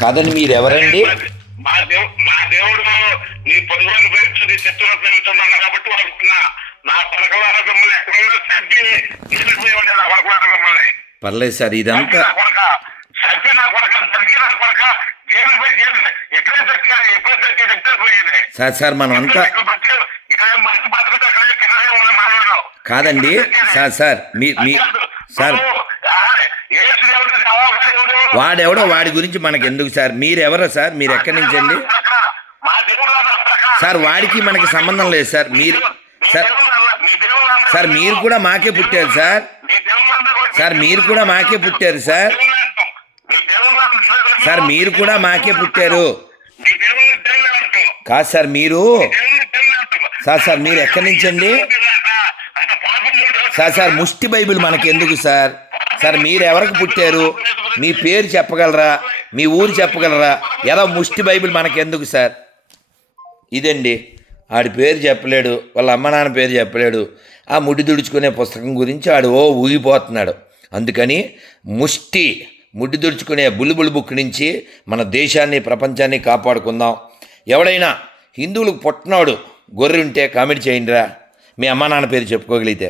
కాదండి, మీరు ఎవరండి? మా దేవుడు నీ పొందులోకి పెరుగుతూ నీ శత్రువులు పెరుగుతున్నాను కాబట్టి వాడుకున్నా నా పడకల మిమ్మల్ని ఎక్కడైనా చంపి తీసుకుపోయి ఉండే నా పడకల మిమ్మల్ని పర్లేదు సార్, ఇదంతా చంపి నా కొడక చంపి నా కొడక జైలు పోయి జైలు ఎక్కడే దొరికా ఎప్పుడే దొరికే ఎక్కడ పోయేది సార్ మనం అంతా ఇక్కడ మంచి బతుకుతా అక్కడే కిందనే ఉన్న మానవుడు కాదండి సార్ సార్ వాడెవడో వాడి గురించి మనకి ఎందుకు సార్? మీరెవరో సార్? మీరు ఎక్కడి నుంచి అండి సార్? వాడికి మనకి సంబంధం లేదు సార్. మీరు సార్ మీరు కూడా మాకే పుట్టారు సార్. సార్ మీరు కూడా మాకే పుట్టారు సార్. సార్ మీరు కూడా మాకే పుట్టారు కాదు సార్. మీరు సార్ మీరు ఎక్కడి నుంచి అండి సార్? ముష్టి బైబిల్ మనకి ఎందుకు సార్? సార్ మీరు ఎవరికి పుట్టారు? మీ పేరు చెప్పగలరా? మీ ఊరు చెప్పగలరా? ఏదో ముష్టి బైబిల్ మనకి ఎందుకు సార్? ఇదండి, ఆడి పేరు చెప్పలేడు, వాళ్ళ అమ్మ నాన్న పేరు చెప్పలేడు, ఆ ముడి దుడుచుకునే పుస్తకం గురించి ఆడు ఊగిపోతున్నాడు. అందుకని ముడి దుడుచుకునే బుల్బుల్ బుక్ నుంచి మన దేశాన్ని ప్రపంచాన్ని కాపాడుకుందాం. ఎవడైనా హిందువులకు పుట్టినోడు గొర్రె ఉంటే కామెంట్ చేయండిరా, మీ అమ్మ నాన్న పేరు చెప్పుకోగలిగితే.